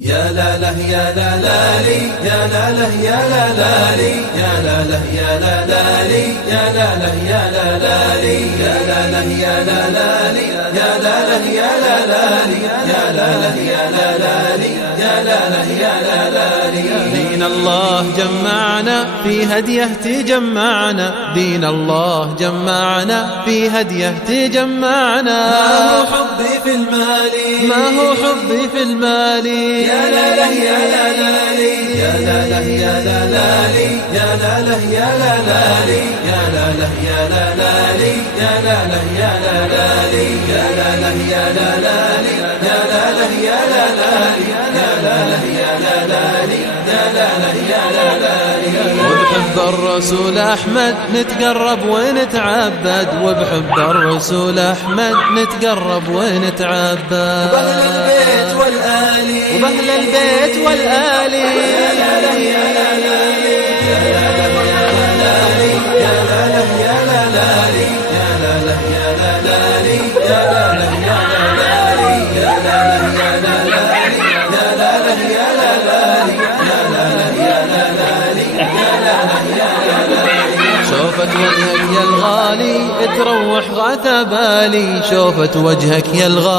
يا لا له يا لا لا لي يا لا له يا لا لا لي يا لا له يا لا لا لي يا لا له يا لا لا لي يا لا له يا لا لا لي يا لا له يا لا لا لي يا لا له يا لا لا لي يا لا له يا لا لا لي. دين الله جمعنا في هديه تجمعنا، دين الله جمعنا في هديه تجمعنا. ما هو حبي في المال، ما هو حبي في المال، يا لا له يا لا لا لي يا لا له يا لا لا لي يا لا له يا لا لا لي يا لا له يا لا لا لي يا لا له يا لا لا لي يا لا له يا لا لا لي يا لا له يا لا لا لي يا لا له يا لا لا لي يا لا له يا لا لا لي. وبحب الرسول أحمد نتقرب ونتعبد، وبحب الرسول أحمد نتقرب ونتعبد. وبأهل البيت والآلي وبأهل البيت والآلي يا لا له يا لا لا لي يا لا له يا لا لا لي يا لا له يا لا لا لي يا لا له يا لا لا لي يا لا له يا لا لا لي يا لا له يا لا لا لي يا لا له يا لا لا لي يا لا له يا لا لا لي يا لا له يا لا لا لي. شوفت وجهك يا الغالي تروح غثى بالي، شوفت وجهك يا الغالي